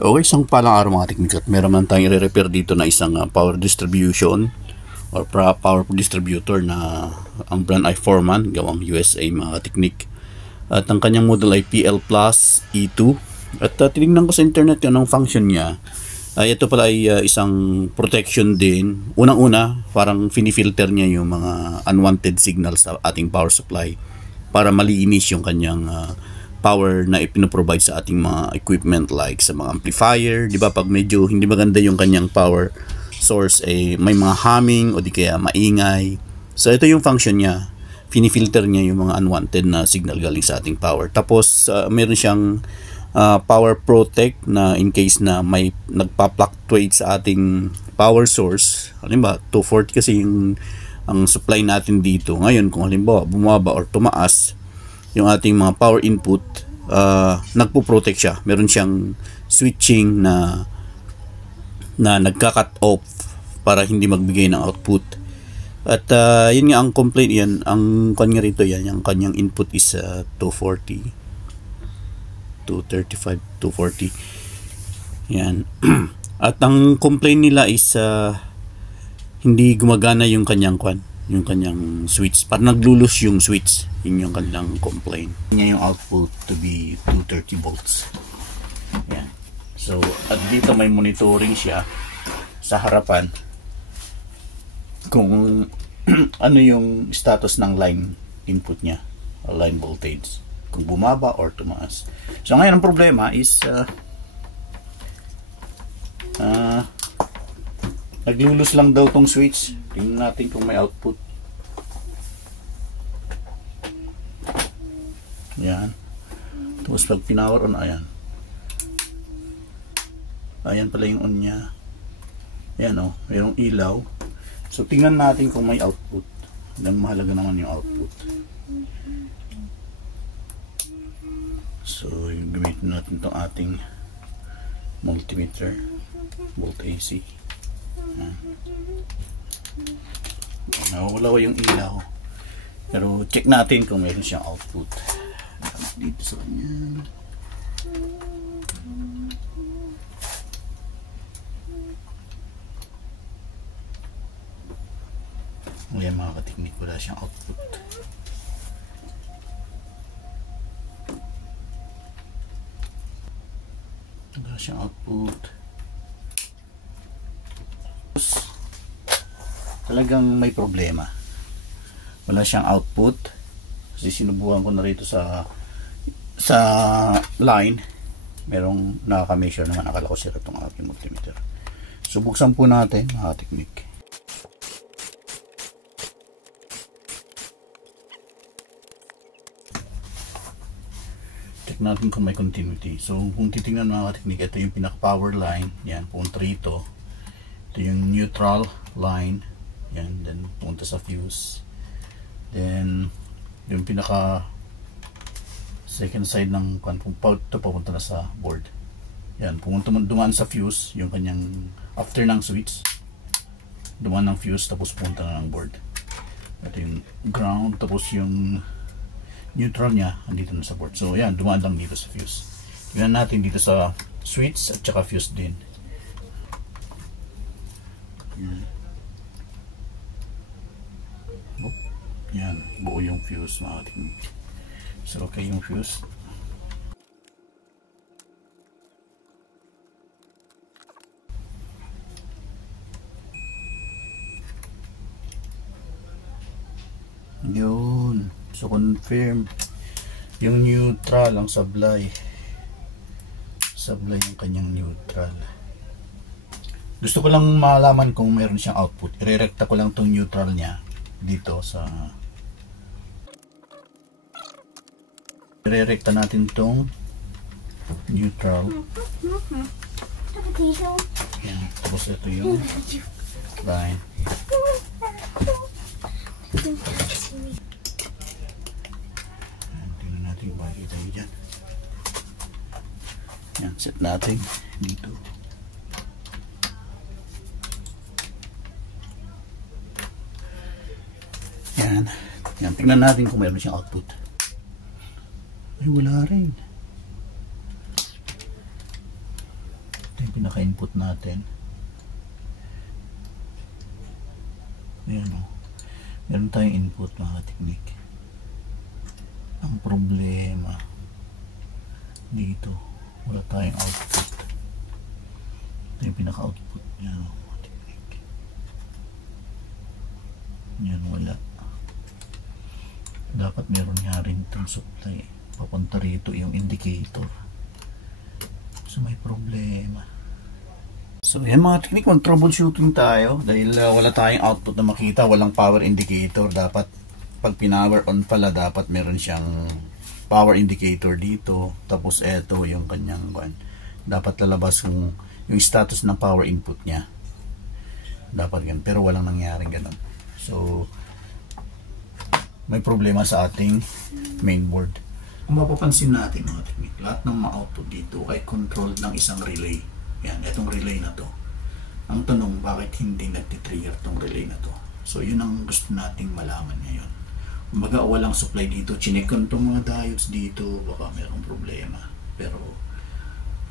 Okay, isang palang araw mga teknik at meron man tayong i-repair dito na isang power distribution or power distributor na ang brand ay Foreman, gawang USA mga teknik. At ang kanyang model ay PL Plus E2. At tinignan ko sa internet yun ang function niya. Ito pala ay isang protection din. Unang-una, parang finifilter niya yung mga unwanted signals sa ating power supply para malinis yung kanyang power na ipinoprovide sa ating mga equipment like sa mga amplifier, di ba? Pag medyo hindi maganda yung kanyang power source, may mga humming o di kaya maingay. So ito yung function niya. Finifilter niya yung mga unwanted na signal galing sa ating power. Tapos meron siyang power protect na in case na may nagpa-fluctuate sa ating power source. Halimbawa 240 kasi ang supply natin dito. Ngayon kung halimbawa bumaba or tumaas yung ating mga power input, nagpo-protect siya. Meron siyang switching na nagka-cut off para hindi magbigay ng output. At yun nga ang complaint yan, ang kanya rito yan, yung kanyang input is 240, 235, 240. Yan. At ang complaint nila is hindi gumagana yung kanyang yung kanyang switch. Parang naglulus yung switch. Yun yung kanilang complaint. Niya yung output to be 230 volts. Yan. So, at dito may monitoring siya sa harapan kung ano yung status ng line input niya, line voltage. Kung bumaba or tumaas. So, ngayon ang problema is naglulus lang daw tong switch. Tingnan natin kung may output. Yan. Tapos pag pinower on, ayan. Ayan pala yung on niya. Ayan o, mayroong ilaw. So tingnan natin kung may output. Then mahalaga naman yung output. So gamitin natin itong ating multimeter, volt AC. Nawawala yung ilaw, pero check natin kung meron siyang output dito sa kanya. Ngayon mga kateknik, wala siyang output. Wala siyang output. Talagang may problema. Wala siyang output. Kasi sinubukan ko na rito sa line. Merong nakaka-measure naman. Akala ko sira itong aking multimeter. So buksan po natin mga teknik. Check natin kung may continuity. So kung titingnan mga teknik, ito yung pinaka-power line. Yan, punta rito. Ito yung neutral line. Yan, then punta sa fuse. Then yung pinaka second side ng ito papunta na sa board. Yan, dumaan sa fuse yung kanyang after ng switch. Dumaan ng fuse tapos punta na ng board. Ito yung ground tapos yung neutral niya andito na sa board. So yan, dumaan lang dito sa fuse. Tingnan natin dito sa switch at saka fuse din. Yan. Yan, buo yung fuse mga teknik. So okay yung fuse. Yun. So confirm yung neutral ang supply yung kanyang neutral. Gusto ko lang malaman kung meron siyang output. Irerekta ko lang tong neutral niya dito sa irerekta natin tong neutral. Yan. Tapos ito yung line. Tingnan natin kung makikita nyo dyan. Yan, set natin dito. Yan. Yan, tingnan natin kung mayroon siyang output. Ay, wala rin. Ito yung pinaka-input natin. Ayan o. Meron tayong input mga teknik. Ang problema dito, wala tayong output. Ito yung pinaka-output niya mga teknik. Yan, wala. Dapat meron nga rin itong supply. Papunta rito yung indicator. So may problema. So yan mga teknik, mag-troubleshooting tayo dahil wala tayong output na makita, walang power indicator. Dapat pag pinower on pala, dapat meron siyang power indicator dito. Tapos eto yung kanyang dapat lalabas yung status ng power input niya. Dapat ganun, pero walang nangyaring ganun. So may problema sa ating mainboard. Kung mapapansin natin mga teknik, lahat ng ma-output dito ay controlled ng isang relay. Yan, itong relay na to. Ang tanong, bakit hindi nagtitrigger tong relay na to? So yun ang gusto nating malaman ngayon. Kumbaga walang supply dito, chinikon tong mga diodes dito, baka mayroong problema. Pero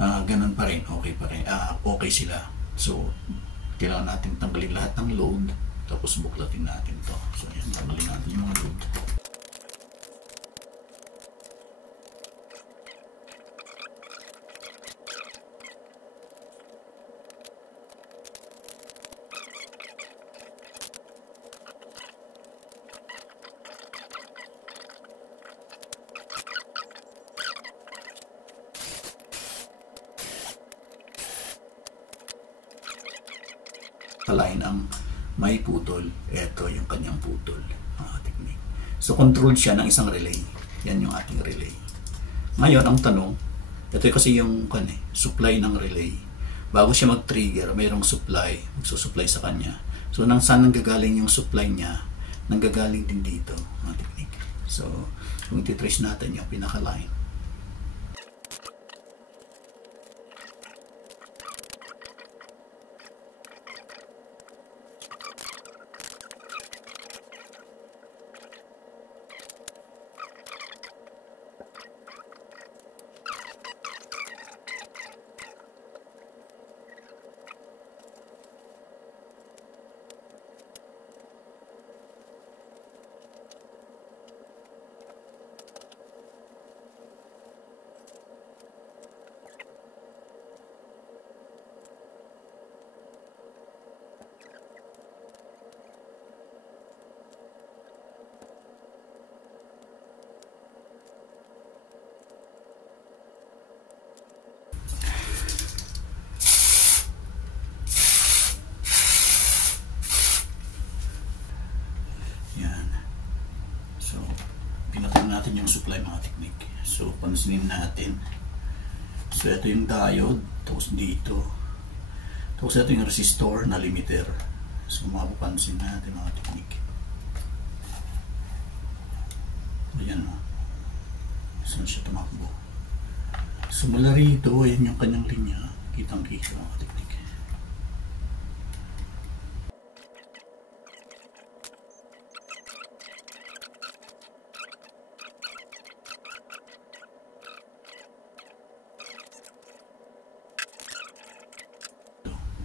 ganun pa rin, okay pa rin, okay sila. So kailangan natin tanggalin lahat ng load, tapos buklatin natin to. So yan, tanggalin natin yung mga load. Line ang may putol, ito yung kanyang putol mga teknik. So controlled siya ng isang relay. Yan yung ating relay. Ngayon ang tanong, ito kasi yung supply ng relay. Bago siya mag-trigger, mayroong supply, magsusupply sa kanya. So nang saan nanggagaling yung supply niya, nanggagaling din dito mga teknik. So kung ititrace natin yung pinaka-line, natin yung supply mga teknik. So pansinin natin. So ito yung diode, tapos dito. Tapos ito yung resistor na limiter. So mapapansin natin mga teknik. Ayan o. Saan siya tumakbo? So mula rito, ayan yung kanyang linya. Kitang-kita mga teknik.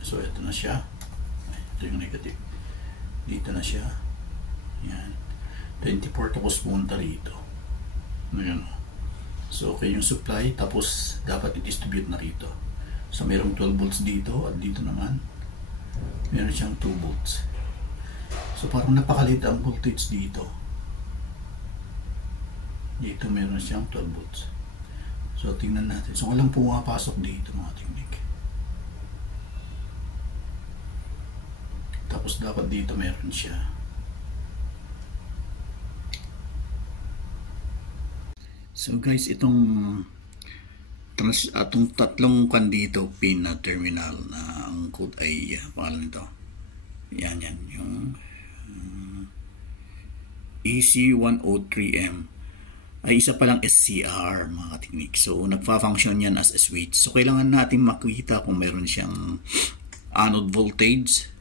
So ito na siya. Ito yung negative. Dito na siya. Yan. 24 tapos punta rito. Ayan. So okay yung supply. Tapos dapat i-distribute na rito. So mayroong 12 volts dito. At dito naman meron siyang 2 volts. So parang napakalit ang voltage dito. Dito meron siyang 12 volts. So tingnan natin. So walang pumapasok dito mga teknik. Tapos dapat dito meron siya. So guys, itong tatlong dito pin na terminal na ang code ay pangalan nito. Yan yung EC103M ay isa palang SCR mga teknik. So nagfa-function yan as a switch. So kailangan natin makita kung meron siyang anode voltage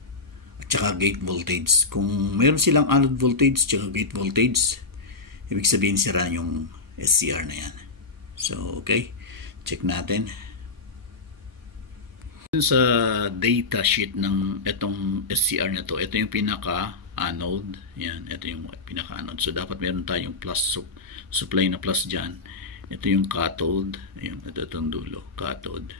tsaka gate voltage. Kung meron silang anode voltage tsaka gate voltage, ibig sabihin sira yung SCR na yan. So okay, check natin. Sa data sheet ng itong SCR na to, ito yung pinaka anode. Yan, ito yung pinaka anode. So dapat meron tayong plus supply na plus dyan. Ito yung cathode. Ayun, ito itong dulo, cathode.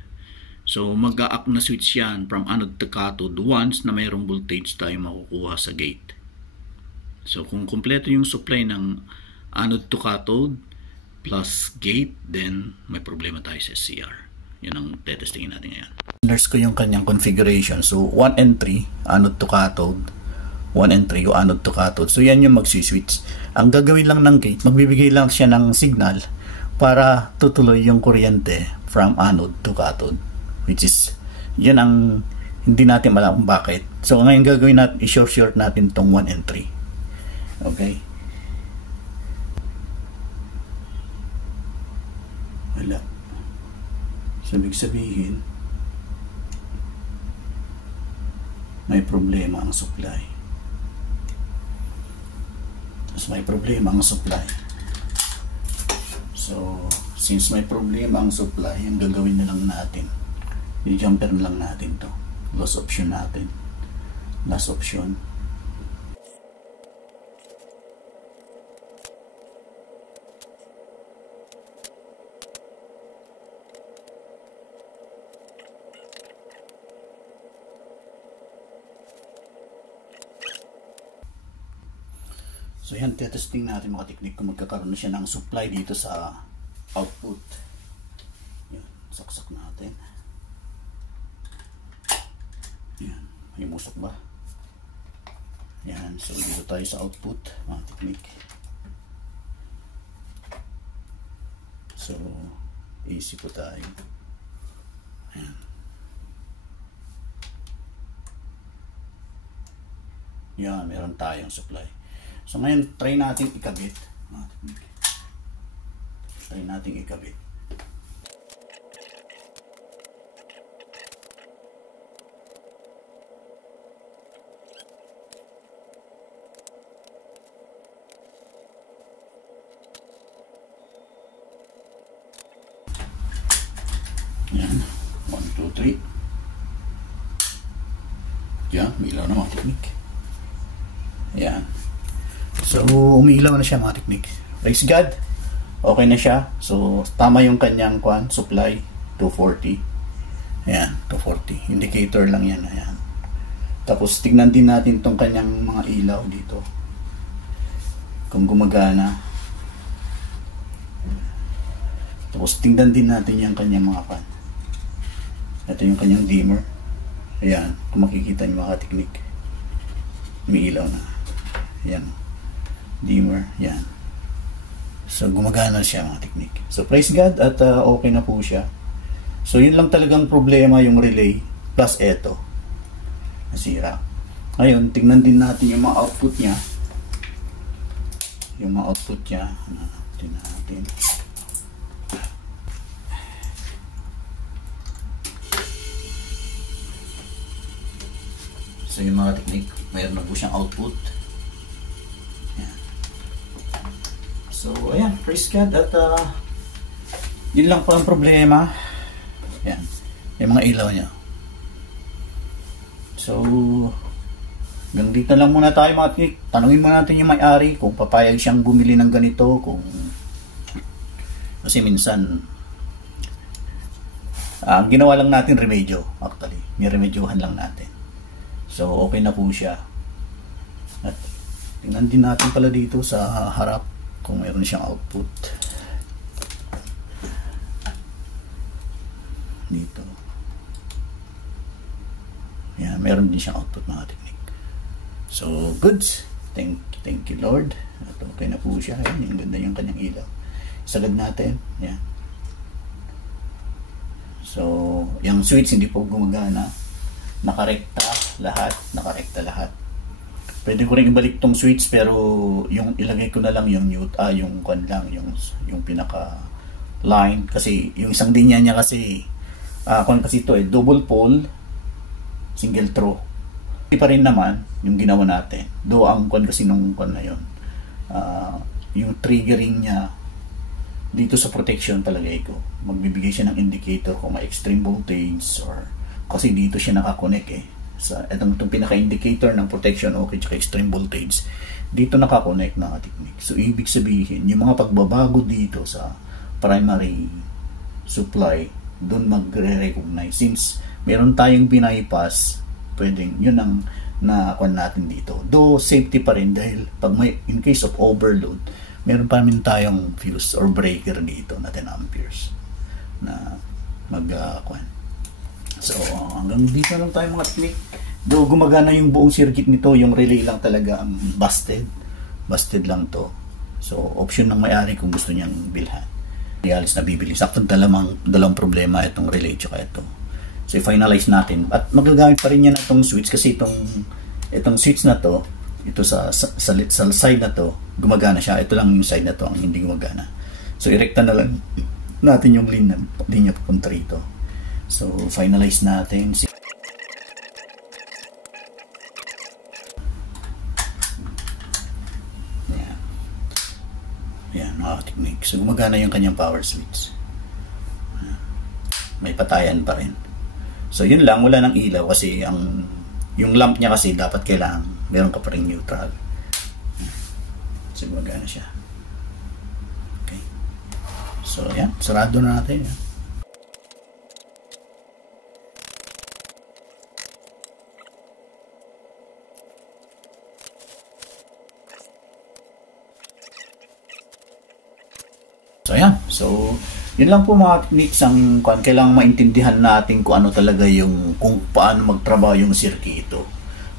So mag-a-act na switch yan from anode to cathode once na mayroong voltage tayo makukuha sa gate. So kung kumpleto yung supply ng anode to cathode plus gate, then may problema tayo sa SCR. Yun ang tetestingin natin ngayon. Nurse ko yung kanyang configuration. So 1 and 3 anode to cathode, 1 and 3 yung anode to cathode. So yan yung magsi-switch. Ang gagawin lang ng gate, magbibigay lang siya ng signal para tutuloy yung kuryente from anode to cathode, which is yan ang hindi natin alam kung bakit. So ngayon gagawin natin, i-short natin tong 1 and 3. Okay, wala. So ibig sabihin may problema ang supply. Tapos may problema ang supply. So since may problema ang supply, ang gagawin na lang natin, i-jumper na lang natin to. Last option natin. Last option. So yan, testing natin mga teknik kung magkakaroon na siya ng supply dito sa output. Yan, saksak natin. Yan, may musok ba? Yan, so dito tayo sa output mga teknik. So AC po tayo. Yan. Yan, meron tayong supply. So ngayon, try natin ikabit. Try natin ikabit. Yan. 1, 2, 3. Yan, may ilaw na mga teknik. Yan. So, umiilaw na siya mga teknik. Praise God. Okay na siya. So, tama yung kanyang supply. 240. Ayan, 240. Indicator lang yan. Ayan. Tapos, tignan din natin tong kanyang mga ilaw dito. Kung gumagana. Tapos, tignan din natin yung kanyang mga pan. Ito yung kanyang dimmer. Ayan. Kung makikita niyo mga teknik. Umiilaw na. Ayan. Dimmer, yan. So gumagana siya mga teknik. So praise God at okay na po siya. So yun lang talagang problema yung relay plus eto nasira. Ngayon tingnan din natin yung mga output niya. Yung mga output niya, tingnan natin. So yung mga teknik, mayroon na po siyang output. So, ayan, praise God at yun lang po ang problema. Ayan, yung mga ilaw niya. So, hanggang dito lang muna tayo mga teknik. Tanungin muna natin yung may-ari kung papayag siyang bumili ng ganito. Kasi minsan, ginawa lang natin remedyo actually. Niremedyohan lang natin. So, okay na po siya. At tingnan din natin pala dito sa harap kung mayroon siyang output dito. Yan, meron din siyang output mga teknik. So goods, thank you Lord. At okay na po siya. Yan, yung ganda yung kanyang ilaw. Sagad natin. Yan. So yung switch hindi po gumagana. Nakarekta lahat. Pwede ko rin ibalik tong switch pero yung ilagay ko na lang yung mute, yung lang, yung pinaka line kasi yung isang linya niya kasi kasi ito double pole, single throw. Hindi pa rin naman yung ginawa natin. Do ang kasi nung na yun. Yung triggering niya dito sa protection palagay ko. Magbibigay siya ng indicator kung may extreme voltage or kasi dito siya nakakonect sa itong pinaka-indicator ng protection okay at extreme voltage. Dito nakakonect na technique. So ibig sabihin, yung mga pagbabago dito sa primary supply, doon magre-recognize. Since meron tayong bypass, pwedeng yun ang nakuha natin dito. Though safety pa rin dahil pag may, in case of overload, meron pa rin tayong fuse or breaker dito na 10 amperes na mag-kuhan. So hanggang dito lang tayo mga technique. Though gumagana yung buong circuit nito, yung relay lang talaga ang busted lang to. So option ng may-ari kung gusto niyang bilhan. Realis na bibili. Sakto dalawang problema itong relay tsaka ito. So i-finalize natin at magagamit pa rin yan itong switch kasi itong switch na to, ito sa side na to gumagana siya. Ito lang yung side na to ang hindi gumagana. So irekta na lang natin yung linya papunta rito. So finalize natin. Yan, technique. So gumagana yung kanyang power switch. May patayan pa rin. So yun lang, wala ng ilaw kasi yung lamp niya kasi dapat kailangan meron ka pa rin neutral. So gumagana siya. Okay. So yan, sarado na natin. Yan. So ayan, so yun lang po mga techniques ang kailangan maintindihan natin kung ano talaga kung paano magtrabaho yung circuito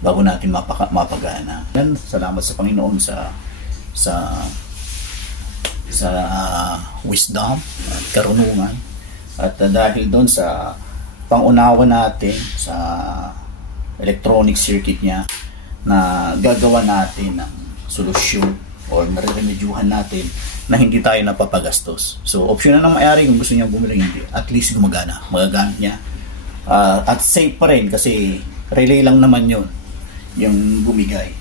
bago natin mapagana. Yan, salamat sa Panginoon sa wisdom at karunungan at dahil doon sa pangunawa natin sa electronic circuit niya na gagawa natin ng solusyon o nare-remedyuhan natin na hindi tayo napapagastos. So option na ng may-ari kung gusto niya bumili, hindi. At least gumagana. Magagamit niya. At safe pa rin kasi relay lang naman yun yung bumigay.